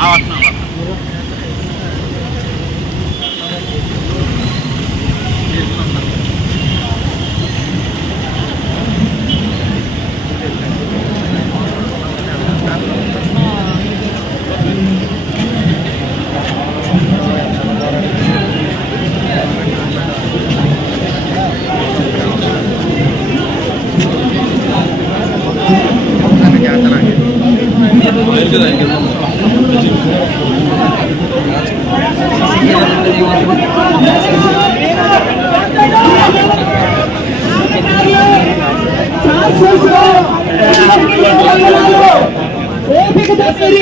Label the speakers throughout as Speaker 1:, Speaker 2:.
Speaker 1: వస్తున్నాం
Speaker 2: ఓపికతో మీరు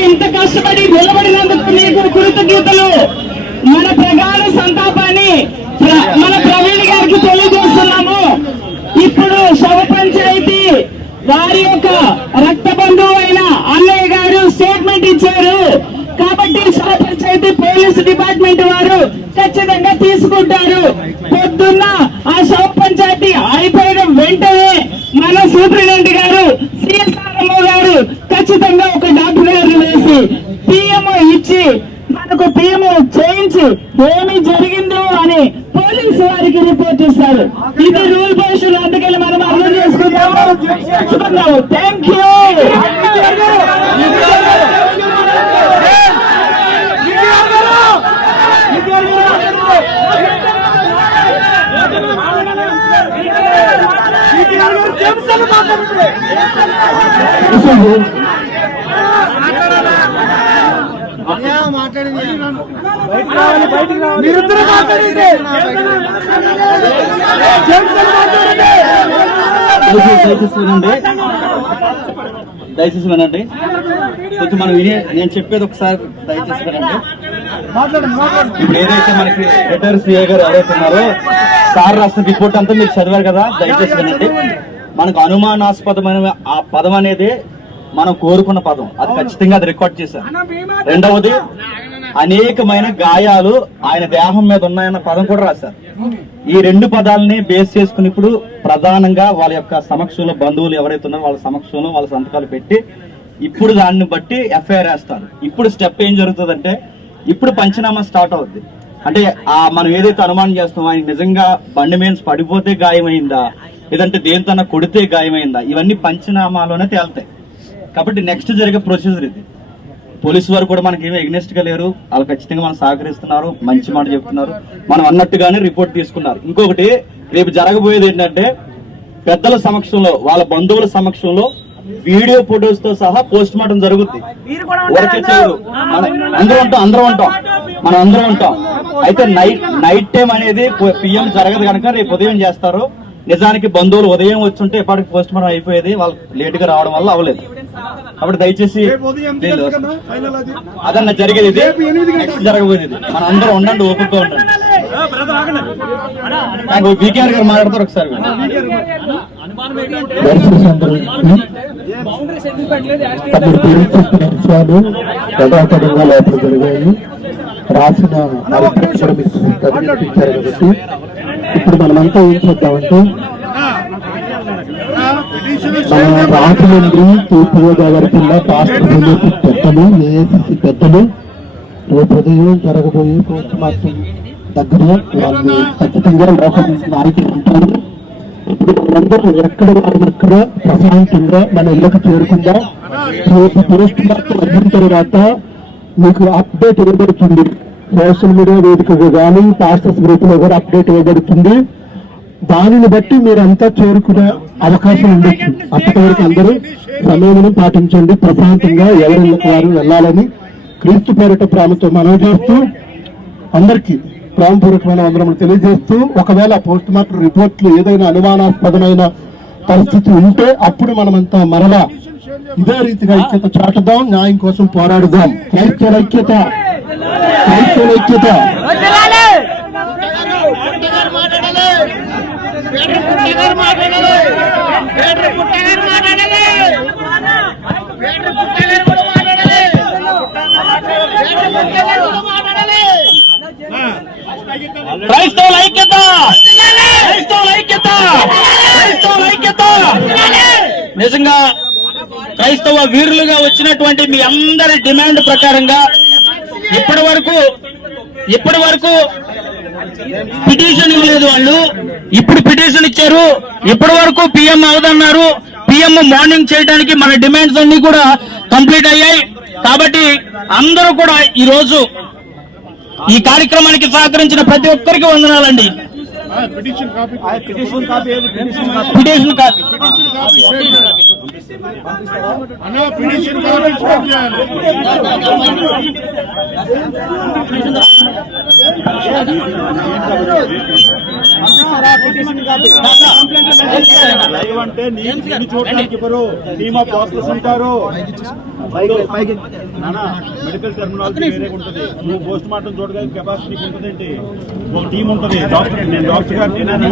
Speaker 2: ఇంత కష్టపడి నిలబడినందుకు మీకు కృతజ్ఞతలు మన ప్రగాఢ సంతాపాన్ని ప్ర- మన ప్రవీణ్ గారికి తెలియజేస్తున్నాము. ఇప్పుడు శవ పంచాయతీ వారి యొక్క రక్త బంధువు అయిన అన్నయ్య గారు స్టేట్మెంట్ ఇచ్చారు. పంచాయతీ పోలీసు డిపార్ట్మెంట్ వారు ఖచ్చితంగా తీసుకుంటారు. పొద్దున్న ఆ శవ పంచాయతీ అయిపోయిన వెంటనే మన సూపరింటెండెంట్ గారు సిఎస్ఆర్ఎంఓ గారు ఖచ్చితంగా ఒక గారిని వేసి పిఎంఓ ఇచ్చి మనకు పిఎంఓ చేయించి ఏమి జరిగిందో అని పోలీసు వారికి రిపోర్ట్ ఇస్తారు. ఇది రూల్ పొజిషన్ అందుకని మనం అర్థం చేసుకుందాము. థ్యాంక్ యూ
Speaker 3: మీరిద్దరు
Speaker 4: దయచేసి వినండి. కొంచెం మనం వినే నేను చెప్పేది ఒకసారి దయచేసి వినండి. ఇప్పుడు ఏదైతే మనకి రిటైర్ సిఐ గారు ఎవరైతే ఉన్నారో సార్ రాసిన రిపోర్ట్ అంతా మీరు చదివారు కదా? దయచేసి వినండి. మనకు అనుమానాస్పదమైన ఆ పదం అనేది మనం కోరుకున్న పదం. అది ఖచ్చితంగా అది రికార్డ్ చేశారు. రెండవది అనేకమైన గాయాలు ఆయన దేహం మీద ఉన్నాయన్న పదం కూడా రాశారు. ఈ రెండు పదాలని బేస్ చేసుకుని ఇప్పుడు ప్రధానంగా వాళ్ళ యొక్క సమక్షంలో బంధువులు ఎవరైతే ఉన్నారో వాళ్ళ సమక్షంలో వాళ్ళ సంతకాలు పెట్టి ఇప్పుడు దాన్ని బట్టి ఎఫ్ఐఆర్ వేస్తారు. ఇప్పుడు స్టెప్ ఏం జరుగుతుందంటే ఇప్పుడు పంచనామా స్టార్ట్ అవుద్ది. అంటే ఆ మనం ఏదైతే అనుమానం చేస్తామో ఆయన నిజంగా బండి మీద పడిపోతే గాయమైందా? లేదంటే దేనితోనా కొడితే గాయమైందా? ఇవన్నీ పంచనామాలోనే తేలుతాయి. కాబట్టి నెక్స్ట్ జరిగే ప్రొసీజర్ ఇది. పోలీసు వారు కూడా మనకి ఏమీ ఎగ్నెస్ట్గా లేరు. వాళ్ళు ఖచ్చితంగా మనం సహకరిస్తున్నారు. మంచి మాట చెప్తున్నారు. మనం అన్నట్టుగానే రిపోర్ట్ తీసుకున్నారు. ఇంకొకటి రేపు జరగబోయేది ఏంటంటే పెద్దల సమక్షంలో వాళ్ళ బంధువుల సమక్షంలో వీడియో ఫొటోస్తో సహా పోస్ట్ మార్టం జరుగుద్ది. ఊరికే చేయరు. మన- అందరూ ఉంటాం అందరం ఉంటాం. మనం అందరం ఉంటాం. అయితే నైట్ నైట్ టైం అనేది పిఎం జరగదు కనుక రేపు ఉదయం చేస్తారు. నిజానికి బంధువులు ఉదయం వచ్చుంటే ఎప్పటికి పోస్ట్ మార్టం అయిపోయేది. వాళ్ళు లేట్గా రావడం వల్ల అవ్వలేదు. కాబట్టి దయచేసి
Speaker 3: రేపు ఉదయం ఎంత
Speaker 4: దీనిలో-
Speaker 3: కన్నా ఫైనల్ అది.
Speaker 4: అదన్న జరిగేది ఇది. జరగబోయేది ఇది. మన అందరం ఉండండి ఓపికగా ఉండండి. నాకు బీకేఆర్ గారు మాట్లాడతారు ఒకసారి
Speaker 5: యథాతథంగా లోపల జరిగాయి. రాసిన మరికొన్ని కూడా మీకు చదివించారు కాబట్టి ఇప్పుడు మనమంతా ఏం చేద్దామంటే మన రాజమండ్రి తూర్పు గోదావరి జిల్లా పాస్టర్ పెద్దలు ఏఐసిసి పెద్దలు రేపు ఉదయం జరగబోయే పోస్ట్ మార్టం దగ్గర వాళ్ళు ఖచ్చితంగా లోకల్ నాయకులు ఉంటారు. ఇప్పుడు మనందరం ఎక్కడ వాళ్ళు ఎక్కడ ప్రశాంతంగా మన ఇళ్ళకి చేరుకుందాం రేపు పోస్ట్ మార్టం అయిన తర్వాత మీకు అప్డేట్ ఇవ్వబడుతుంది. సోషల్ మీడియా వేదికగా కానీ పాస్టర్స్ గ్రూప్లో కూడా అప్డేట్ ఇవ్వబడుతుంది. దానిని బట్టి మీరంతా చేరుకునే అవకాశం ఉండొచ్చు అప్పటి వరకు అందరూ సమయం పాటించండి ప్రశాంతంగా ఎవరి వారు వెళ్ళాలని క్రీస్తు పేరిట ప్రాముతో మనం చేస్తూ అందరికీ ప్రేమపూర్వకమైన వందనములు తెలియజేస్తూ ఒకవేళ పోస్ట్ మార్టం రిపోర్ట్లు ఏదైనా అనుమానాస్పదమైన పరిస్థితి ఉంటే అప్పుడు మనమంతా మరలా ఇదే రీతిగా ఐక్యత చాటుదాం న్యాయం కోసం పోరాడుదాం. క్రైస్తవ ఐక్యత. క్రైస్తవ ఐక్యత.
Speaker 4: క్రైస్తవుల ఐక్యత! క్రైస్తవుల ఐక్యత! క్రైస్తవుల ఐక్యత! నిజంగా
Speaker 1: క్రైస్తవ వీరులుగా వచ్చినటువంటి మీ అందరి డిమాండ్ ప్రకారంగా ఇప్పటి వరకు ఇప్పటి వరకు పిటిషన్ ఇవ్వలేదు వాళ్ళు. ఇప్పుడు పిటిషన్ ఇచ్చారు. ఇప్పటి వరకు పిఎం అవదన్నారు పిఎం మార్నింగ్ చేయడానికి మన డిమాండ్స్ అన్ని కూడా కంప్లీట్ అయ్యాయి. కాబట్టి అందరూ కూడా ఈ రోజు ఈ కార్యక్రమానికి సహకరించిన ప్రతి ఒక్కరికి వందనాలండి.
Speaker 3: Petition copy
Speaker 1: petition copy.
Speaker 6: Live అంటే నీ- నిన్ను చూడడానికి ఎవరు టీమ్ ఆఫ్ డాక్టర్స్ ఉంటారు నానా మెడికల్ టెర్మినాలజీ వేరే ఉంటుంది. నువ్వు పోస్ట్ మార్టం చూడడానికి కెపాసిటీ ఉంటుంది ఏంటి ఒక టీం ఉంటుంది. డాక్టర్ నేను డాక్టర్ గారిని నేను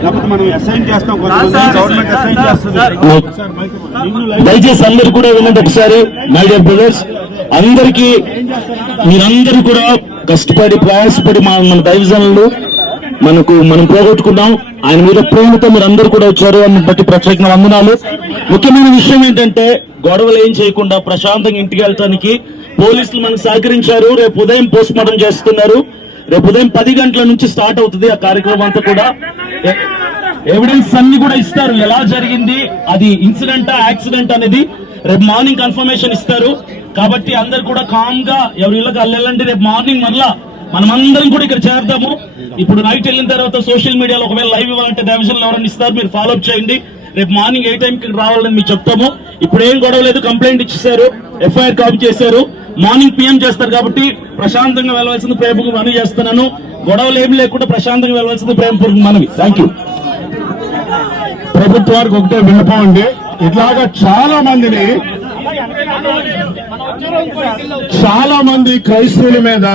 Speaker 6: లేకపోతే మనం అసైన్ చేస్తాం గవర్నమెంట్ అసైన్ చేస్తుంది.
Speaker 1: దయచేసి అందరు కూడా వినండి ఒకసారి మై డియర్ బ్రదర్స్ అందరికి మీరందరూ కూడా కష్టపడి ప్రయాసపడి మా మన దైవజనులు మనకు మనం పోగొట్టుకున్నాం. ఆయన మీద ప్రేమతో మీరు అందరూ కూడా వచ్చారు. అని బట్టి ప్రత్యేకంగా వందనాలు ముఖ్యమైన విషయం ఏంటంటే గొడవలు ఏం చేయకుండా ప్రశాంతంగా ఇంటికి వెళ్ళటానికి పోలీసులు మనకు సహకరించారు. రేపు ఉదయం పోస్ట్ మార్టం చేస్తున్నారు. రేపు ఉదయం పది గంటల నుంచి స్టార్ట్ అవుతుంది ఆ కార్యక్రమం అంతా కూడా. ఎవిడెన్స్ అన్ని కూడా ఇస్తారు. ఎలా జరిగింది? అది ఇన్సిడెంటా యాక్సిడెంట్ అనేది రేపు మార్నింగ్ కన్ఫర్మేషన్ ఇస్తారు. కాబట్టి అందరు కూడా కామ్గా ఎవరి ఇళ్ళకి వెళ్ళండి రేపు మార్నింగ్ మరలా మనమందరం కూడా ఇక్కడ చేరదాము. ఇప్పుడు నైట్ వెళ్ళిన తర్వాత సోషల్ మీడియాలో ఒకవేళ లైవ్ ఇవ్వాలంటే డైవిజన్ ఎవరైనా ఇస్తారు మీరు ఫాలో అప్ చేయండి. రేపు మార్నింగ్ ఏ టైంకి రావాలని మీకు చెప్తాము. ఇప్పుడు ఏం గొడవ లేదు కంప్లైంట్ ఇచ్చేసారు ఎఫ్ఐఆర్ కాపీ చేశారు. మార్నింగ్ పిఎం చేస్తారు కాబట్టి ప్రశాంతంగా వెళ్ళవలసింది ప్రేమకు మనవి చేస్తున్నాను. గొడవలు ఏమి లేకుండా ప్రశాంతంగా వెళ్ళవలసింది ప్రేమపూర్వక మనవి. థ్యాంక్ యూ
Speaker 3: ప్రభుత్వానికి ఒకటే విన్నపం అండి. ఇట్లాగా చాలా మందిని చాలా మంది క్రైస్తవుల మీద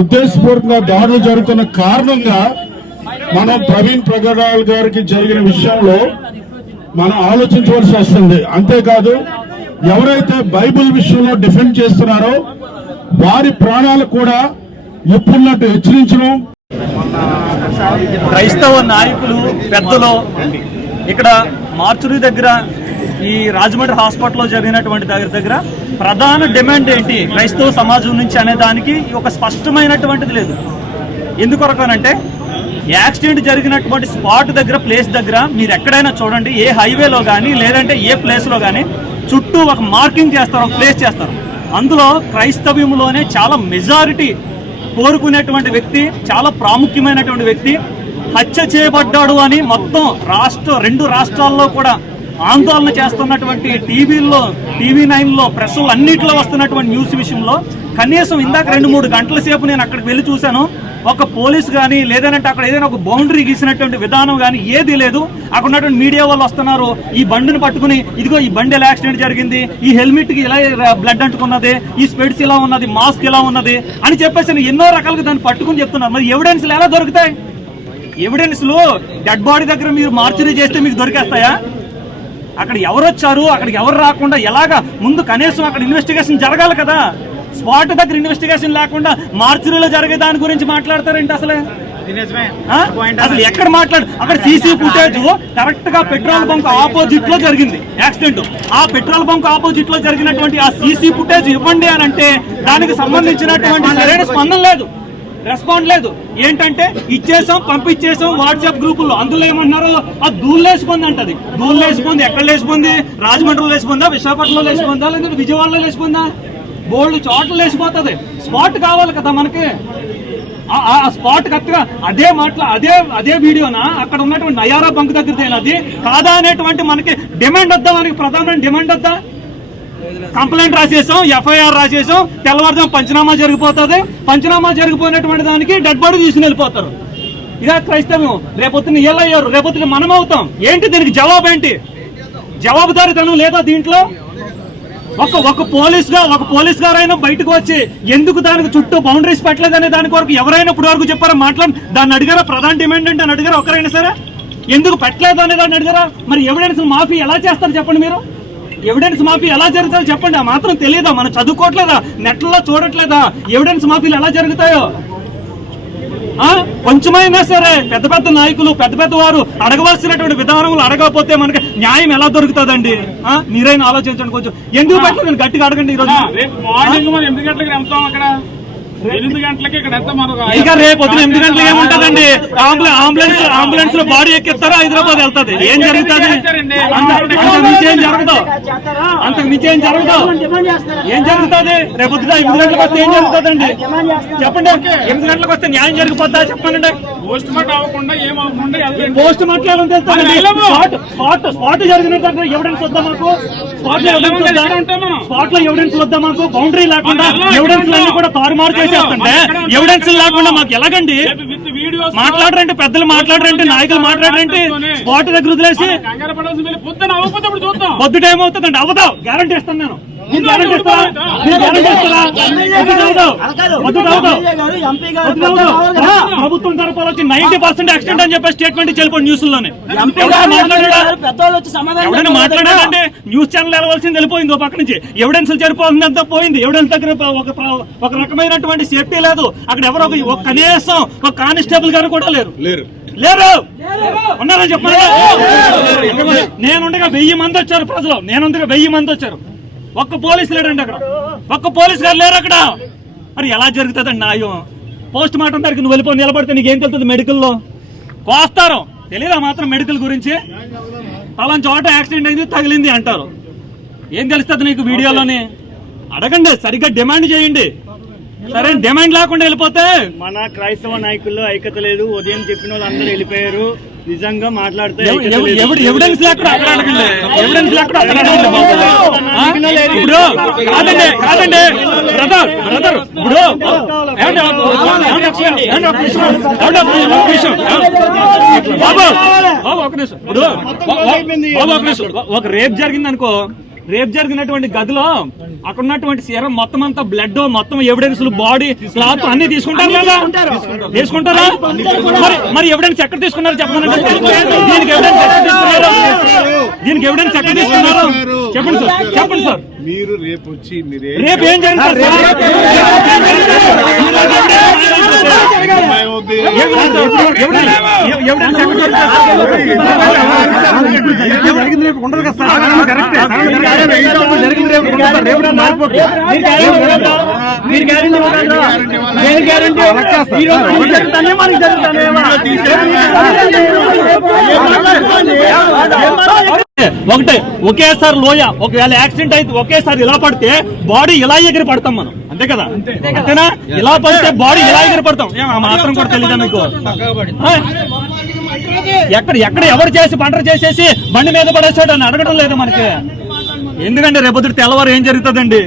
Speaker 3: ఉద్దేశపూర్వకంగా దాడులు జరుగుతున్న కారణంగా మనం ప్రవీణ్ ప్రగడాల్ గారికి జరిగిన విషయంలో మనం ఆలోచించవలసి వస్తుంది. అంతేకాదు ఎవరైతే బైబిల్ విషయంలో డిఫెండ్ చేస్తున్నారో వారి ప్రాణాలు కూడా ఎప్పుడున్నట్టు హెచ్చరించడం
Speaker 7: క్రైస్తవ నాయకులు పెద్దలో ఇక్కడ మార్చురి దగ్గర ఈ రాజమండ్రి హాస్పిటల్లో జరిగినటువంటి దగ్గర దగ్గర ప్రధాన డిమాండ్ ఏంటి? క్రైస్తవ సమాజం నుంచి అనే దానికి ఒక స్పష్టమైనటువంటిది లేదు. ఎందుకొరకనంటే యాక్సిడెంట్ జరిగినటువంటి స్పాట్ దగ్గర ప్లేస్ దగ్గర మీరు ఎక్కడైనా చూడండి ఏ హైవేలో కానీ లేదంటే ఏ ప్లేస్లో కానీ చుట్టూ ఒక మార్కింగ్ చేస్తారు ఒక ప్లేస్ చేస్తారు. అందులో క్రైస్తవ్యంలోనే చాలా మెజారిటీ కోరుకునేటువంటి వ్యక్తి చాలా ప్రాముఖ్యమైనటువంటి వ్యక్తి హత్య చేయబడ్డాడు అని మొత్తం రాష్ట్ర రెండు రాష్ట్రాల్లో కూడా ఆందోళన చేస్తున్నటువంటి టీవీల్లో టీవీ నైన్లో ప్రెస్లు అన్నిట్లో వస్తున్నటువంటి న్యూస్ విషయంలో కనీసం ఇందాక రెండు మూడు గంటల సేపు నేను అక్కడికి వెళ్ళి చూశాను. ఒక పోలీస్ కానీ లేదంటే అక్కడ ఏదైనా ఒక బౌండరీ గీసినటువంటి విధానం కానీ ఏది లేదు. అక్కడ ఉన్నటువంటి మీడియా వాళ్ళు వస్తున్నారు. ఈ బండిని పట్టుకుని ఇదిగో ఈ బండి ఎలా యాక్సిడెంట్ జరిగింది ఈ హెల్మెట్కి ఇలా బ్లడ్ అంటుకున్నది ఈ స్పెడ్స్ ఇలా ఉన్నది మాస్క్ ఇలా ఉన్నది అని చెప్పేసి ఎన్నో రకాలుగా దాన్ని పట్టుకుని చెప్తున్నారు. మరి ఎవిడెన్స్లు ఎలా దొరుకుతాయి? ఎవిడెన్స్లు డెడ్ బాడీ దగ్గర మీరు మార్చరీ చేస్తే మీకు దొరికేస్తాయా? అక్కడ ఎవరు వచ్చారు అక్కడికి ఎవరు రాకుండా ఎలాగా ముందు కనీసం అక్కడ ఇన్వెస్టిగేషన్ జరగాలి కదా? స్పాట్ దగ్గర ఇన్వెస్టిగేషన్ లేకుండా మార్చురీలో జరిగే దాని గురించి మాట్లాడతారేంటి అసలే? అసలు ఎక్కడ మాట్లాడు? అక్కడ సీసీ ఫుటేజ్ కరెక్ట్గా పెట్రోల్ బంక్ ఆపోజిట్లో జరిగింది. యాక్సిడెంట్ ఆ పెట్రోల్ బంక్ ఆపోజిట్లో జరిగినటువంటి ఆ సీసీ ఫుటేజ్ ఇవ్వండి అని అంటే దానికి సంబంధించినటువంటి సరైన స్పందన లేదు. రెస్పాండ్ లేదు. ఏంటంటే ఇచ్చేసాం పంపించేసాం వాట్సాప్ గ్రూపుల్లో. అందులో ఏమంటున్నారో ఆ దూళ్ళు లేసిపోంది అంటది. దూళ్ళు లేసిపోంది ఎక్కడ లేసిపోంది రాజమండ్రిలో లేసిపోందా విశాఖపట్నంలో లేసిపోందా లేదంటే విజయవాడలో లేసిపోందా బోల్డ్ చోట్ల లేసిపోతుంది స్పాట్ కావాలి కదా మనకి. ఆ- స్పాట్ కరెక్ట్గా అదే మాట్లా అదే అదే వీడియోనా? అక్కడ ఉన్నటువంటి నయారా బంక్ దగ్గర అది కాదా అనేటువంటి మనకి డిమాండ్ వద్దా? మనకి ప్రధానమైన డిమాండ్ వద్దా? కంప్లైంట్ రాసేసాం ఎఫ్ఐఆర్ రాసేసాం తెల్లవారుజాము పంచనామా జరిగిపోతుంది. పంచనామా జరిగిపోయినటువంటి దానికి డెడ్ బాడీ తీసుకుని వెళ్ళిపోతారు. ఇదే క్రైస్తవం రేపొద్దున వీళ్ళు అయ్యారు. రేపొద్దున మనం అవుతాం. ఏంటి దీనికి జవాబు ఏంటి? జవాబుదారీతనం లేదా దీంట్లో? ఒక ఒక పోలీస్గా ఒక పోలీస్ గారైనా బయటకు వచ్చి ఎందుకు దానికి చుట్టూ బౌండరీస్ పెట్టలేదనే దాని కొరకు ఎవరైనా ఇప్పుడు వరకు చెప్పారా? మాట్లాడి దాన్ని అడిగారా? ప్రధాన డిమాండ్ అంటే అని అడిగారా? ఒకరైనా సరే? ఎందుకు పెట్టలేదు అనే దాన్ని అడిగారా? మరి ఎవిడెన్స్ మాఫీ ఎలా చేస్తారు చెప్పండి మీరు? ఎవిడెన్స్ మాఫీ ఎలా జరుగుతాయో చెప్పండి. ఆ మాత్రం తెలియదా మనం చదువుకోవట్లేదా? నెట్లలో చూడట్లేదా? ఎవిడెన్స్ మాఫీలు ఎలా జరుగుతాయో? ఆ? కొంచెమైనా సరే పెద్ద పెద్ద నాయకులు పెద్ద పెద్ద వారు అడగవలసినటువంటి విధానములు అడగకపోతే మనకి న్యాయం ఎలా దొరుకుతుందండి? ఆ? మీరైనా ఆలోచించండి కొంచెం. ఎందుకు పెట్టలేదు? గట్టిగా అడగండి ఈ రోజు
Speaker 8: మార్నింగ్ మనం ఎనిమిది గంటలకు వెళ్తాం అక్కడ. ఎనిమిది గంటలకి ఇక్కడ ఎంత మనకు
Speaker 7: ఇంకా రేపు పొద్దున ఎనిమిది గంటలకు ఏముంటదండి? అంబులెన్స్లో బాడీ ఎక్కిస్తారా? హైదరాబాద్ వెళ్తది. ఏం జరుగుతుంది? అంత- అంతకు మించి ఏం జరగదు అంతకు మించి ఏం జరగదు ఏం జరుగుతుంది? రేపు పొద్దున ఎనిమిది గంటలకు వస్తే ఏం జరుగుతుందండి? చెప్పండి. ఎనిమిది గంటలకు వస్తే న్యాయం జరిగిపోతా చెప్పండి.
Speaker 8: పోస్ట్ మార్టం అవ్వకుండా ఏం అవ్వకుండా వెళ్ళండి.
Speaker 7: పోస్ట్
Speaker 8: వెళ్ళము.
Speaker 7: స్పాట్ స్పాట్ స్పాట్ జరిగినట్టు ఎవిడెన్స్ వద్దా మాకు. స్పాట్లో ఎవిడెన్స్ వద్దా మాకు? బౌండరీ లేకుండా ఎవిడెన్స్ అన్ని కూడా తారుమారు చేసేస్తుంటే? ఎవిడెన్స్ లేకుండా మాకు ఎలాగండి? మాట్లాడరంటే పెద్దలు మాట్లాడరంటే నాయకులు మాట్లాడరంటే స్పాట్ దగ్గర వదిలేసి
Speaker 8: పొద్దున
Speaker 7: అవుతుందండి అవ్వదాం. గ్యారంటీ ఇస్తాను నేను. ప్రభుత్వం తరపున వచ్చి నైన్టీ పర్సెంట్ యాక్సిడెంట్ అని చెప్పి స్టేట్మెంట్ చెల్లిపోండి న్యూస్లోనే ఎవరైనా మాట్లాడారంటే న్యూస్ ఛానల్ వెళ్ళవలసింది వెళ్ళిపోయింది ఒక పక్క నుంచి. ఎవిడెన్స్ సరిపోతుందంతా పోయింది. ఎవిడెన్స్ దగ్గర ఒక ఒక రకమైనటువంటి సేఫ్టీ లేదు. అక్కడ ఎవరో ఒక కనీసం ఒక కానిస్టేబుల్ గారు కూడా లేరు. లేరు. లేరు. ఉన్నారని చెప్పండి నేనుండగా వెయ్యి మంది వచ్చారు ప్రజలు. నేనుండగా వెయ్యి మంది వచ్చారు. ఒక్క పోలీసు లేడండి అక్కడ. ఒక్క పోలీసు గారు లేరు అక్కడ. మరి ఎలా జరుగుతుందండి న్యాయం? పోస్ట్ మార్టం దగ్గరికి నువ్వు వెళ్ళిపో నిలబడితే నీకేం తెలుస్తుంది మెడికల్లో? కోస్తారు. తెలియదా మాత్రం మెడికల్ గురించి? పలానా చోట యాక్సిడెంట్ అయింది తగిలింది అంటారు. ఏం తెలుస్తుంది నీకు వీడియోలోని? అడగండి సరిగ్గా డిమాండ్ చేయండి. సరే డిమాండ్ లేకుండా వెళ్ళిపోతే?
Speaker 9: మన క్రైస్తవ నాయకుల్లో ఐక్యత లేదు. ఉదయం చెప్పిన వాళ్ళు అందరూ వెళ్ళిపోయారు. నిజంగా మాట్లాడితే
Speaker 7: ఎవిడెన్స్ లేకుండా ఎవిడెన్స్ లేకుండా? ఇప్పుడు కాదండి కాదండి. బ్రదర్ బ్రదర్ ఇప్పుడు. ఒక? బాబు బాబు నిమిషం ఇప్పుడు. బాబు నిమిషం ఒ- ఒక రేప్ జరిగింది అనుకో రేప్ జరిగినటువంటి గదిలో అక్కడ ఉన్నటువంటి సీరం మొత్తం అంతా బ్లడ్ మొత్తం ఎవిడెన్స్ బాడీ క్లాత్ అన్ని తీసుకుంటారు కదా తీసుకుంటారా మరి మరి ఎవిడెన్స్ ఎక్కడ తీసుకున్నారు చెప్పండి దీనికి ఎవిడెన్స్ ఎక్కడ తీసుకున్నారు దీనికి ఎవిడెన్స్ ఎక్కడ తీసుకున్నారు చెప్పండి సార్ చెప్పండి సార్
Speaker 6: మీరు రేపు వచ్చి మీరే
Speaker 7: రేపు ఏం జరిగింది ఉండదు కదా ఒకటే ఒకేసారి లోయ ఒకవేళ యాక్సిడెంట్ అయితే ఒకేసారి ఇలా పడితే బాడీ ఇలా ఎగిరి పడతాం మనం అంతే కదా అంతేనా ఇలా పడితే బాడీ ఇలా ఎగిరి పడతాం మాత్రం కూడా తెలియదా మీకు? ఎక్కడ ఎక్కడ ఎవరు చేసి పంటలు చేసేసి బండి మీద పడేసాడు అని అడగడం లేదు మనకి ఎందుకంటే రేపొద్దు తెల్లవారు ఏం జరుగుతుందండి?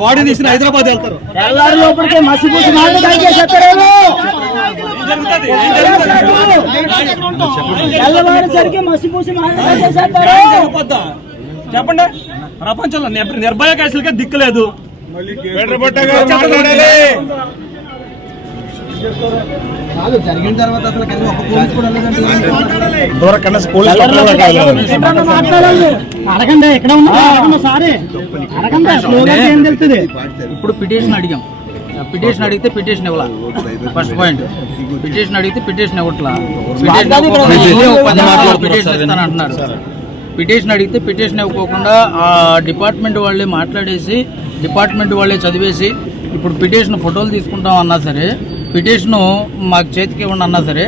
Speaker 7: బాడీ తీసిన హైదరాబాద్ వెళ్తారు.
Speaker 2: తెల్లారి లోపలికే మసిపూసి మాట్లాడాలి చేసేస్తారేమో
Speaker 7: ఏం జరుగుతుంది? ఏం జరుగుతుంది?
Speaker 2: తెల్లవారుసరికి మసిపూసి మాట్లాడాలి చేసేస్తారు
Speaker 7: న్యాయం
Speaker 2: అడగండి ఎక్కడ ఉన్నా సారీ అడగండి స్లోగా ఏం తెలుస్తుంది
Speaker 10: ఇప్పుడు పిటిషన్ అడిగాం. పిటిషన్ అడిగితే పిటిషన్ ఇవ్వాల? ఫస్ట్ పాయింట్ పిటిషన్ అడిగితే పిటిషన్ ఇవ్వట్లా? పిటిషన్ ఇస్తాను అంటున్నారు. పిటిషన్ అడిగితే పిటిషన్ ఇవ్వకోకుండా ఆ డిపార్ట్మెంట్ వాళ్ళే మాట్లాడేసి డిపార్ట్మెంట్ వాళ్ళే చదివేసి ఇప్పుడు పిటిషన్ ఫోటోలు తీసుకుంటాం అన్నా సరే పిటిషన్ మాకు చేతికి ఇవ్వండి అన్నా సరే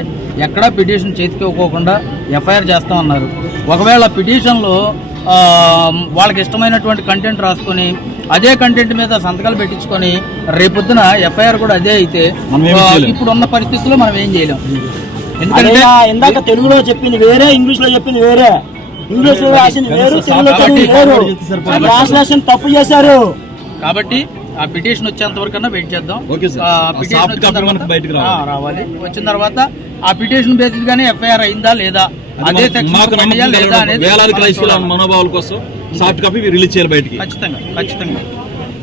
Speaker 10: ఎక్కడా పిటిషన్ చేతికి ఇవ్వకోకుండా ఎఫ్ఐఆర్ చేస్తామన్నారు ఒకవేళ పిటిషన్లో వాళ్ళకి ఇష్టమైనటువంటి కంటెంట్ రాసుకొని అదే కంటెంట్ మీద సంతకాలు పెట్టించుకొని రేపొద్దున ఎఫ్ఐఆర్ కూడా అదే అయితే ఇప్పుడు ఉన్న పరిస్థితుల్లో మనం ఏం చేయలేం. ఎందుకంటే
Speaker 2: ఇందాక తెలుగులో చెప్పింది వేరే ఇంగ్లీష్లో చెప్పింది వేరే. ఇంగ్లీష్లో రాసింది వేరు తెలుగులో ట్రాన్స్లేషన్ తప్పు చేశారు.
Speaker 10: కాబట్టి ఆ పిటిషన్ వచ్చేంత వరకు వెయిట్ చేద్దాం. పిటిషన్ రావాలి. వచ్చిన తర్వాత ఆ పిటిషన్ బేసిస్ గానే ఎఫ్ఐఆర్ అయిందా లేదా? అదే
Speaker 1: మనోభావాల కోసం సాఫ్ట్ కాపీ రిలీజ్ చేయాలి బయటికి.
Speaker 10: ఖచ్చితంగా ఖచ్చితంగా.